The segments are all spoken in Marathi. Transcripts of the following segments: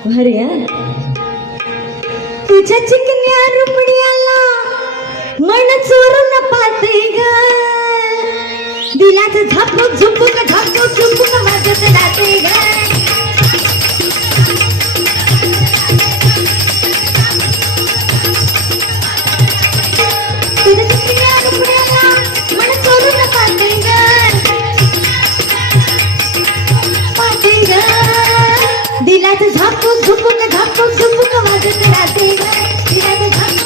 भारी हा. तुझ्या चिकन्या रुपड्याला मन चोरून पाहते ग, दिलाच झापूक झुपूक वाजत राहते ग. तुझ्या चिकन्या रुपड्याला मन चोरून पाहते ग, दिलाच झापूक झुपूक वाजत राहते ग, दिलाच झापूक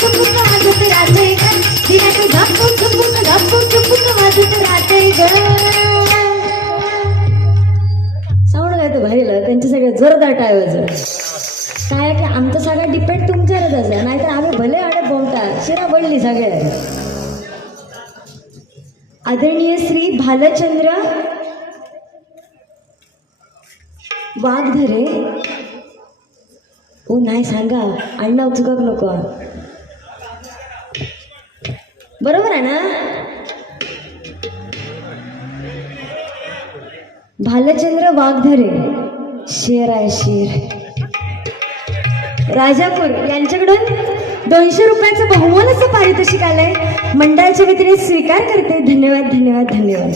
झुपूक वाजत राहते ग, दिलाच झापूक झुपूक वाजत राहते ग. साऊंड काय तो भारीला त्यांच्या सगळ्या जोरदार टाळ्या. काय की आमचं सगळं डिपेंड तुमच्यावरच असं, नाहीतर आम्ही भले आडे बोमटा शिरा बडली सगळे. आदरणीय श्री भालचंद्र वाघधरे. ओ नाही सांगा, अण्णा चुकक नको. बरोबर आहे ना? भालचंद्र वाघधरे शेर आहे शेर, राजापूर यांच्याकडून 200 रुपयाचं बहुमानाचं पारितोषिक आलंय. मंडळाच्या वतीने स्वीकार करते. धन्यवाद धन्यवाद धन्यवाद.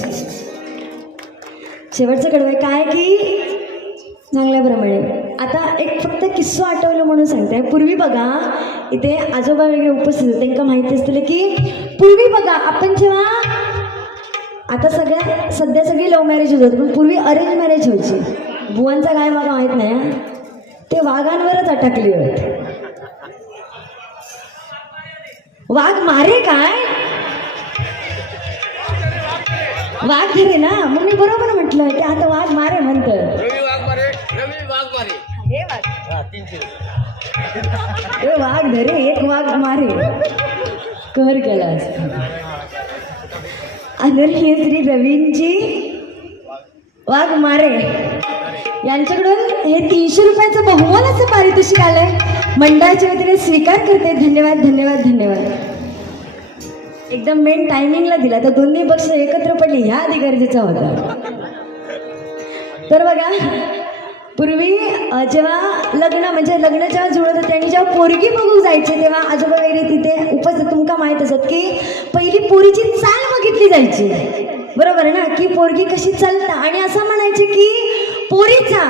शेवटचं कडवं काय की चांगल्याप्रमाणे आता एक फक्त किस्सा आठवलं म्हणून सांगते. पूर्वी बघा इथे आजोबा वगैरे उपस्थित होते, त्यांना माहिती असतील की पूर्वी बघा आपण जेव्हा आता सध्या सगळी लव्ह मॅरेज होत, पण पूर्वी अरेंज मॅरेज व्हायची. बुवांचा काय मला माहीत नाही, ते वाघांवरच अटकली होती. वाघ मारे काय वाघ धरे ना, मग मी बरोबर म्हटलं की आता वाघ मारे म्हणतं. वाघ धरे एक वाघ मारे कहर केला. आदरणीय श्री रवींद्रजी वाघ मारे यांच्याकडून हे 300 रुपयाचं बहुमानाचं पारितोषिक आलंय. मंडळाच्या वतीने स्वीकार करते. धन्यवाद धन्यवाद धन्यवाद. एकदम मेन टायमिंगला दिला, तर दोन्ही पक्ष एकत्र पडली ह्या आधी गरजेचा होता. तर बघा पूर्वी जेव्हा लग्न जेव्हा जुळत होते आणि जेव्हा पोरगी बघू जायचे तेव्हा आजोबा वगैरे तिथे उपस्थित. तुमका माहित असत की पहिली पोरीची चाल बघितली जायची, बरोबर आहे ना, की पोरगी कशी चालता. आणि असं म्हणायचे की पोरीचा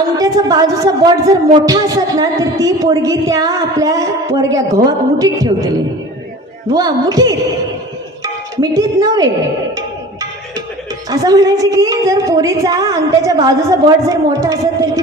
अंगठ्याचा बाजूचा बॉट जर मोठा असत ना, तर ती पोरगी त्या आपल्या पोरग्या घोवात मुठीत ठेवतेली. बुवा मुठीत मिठीत नव्हे. असं म्हणायचे की जर पोरीचा अंगठ्याच्या बाजूचा बॉट जर मोठा असेल तर ती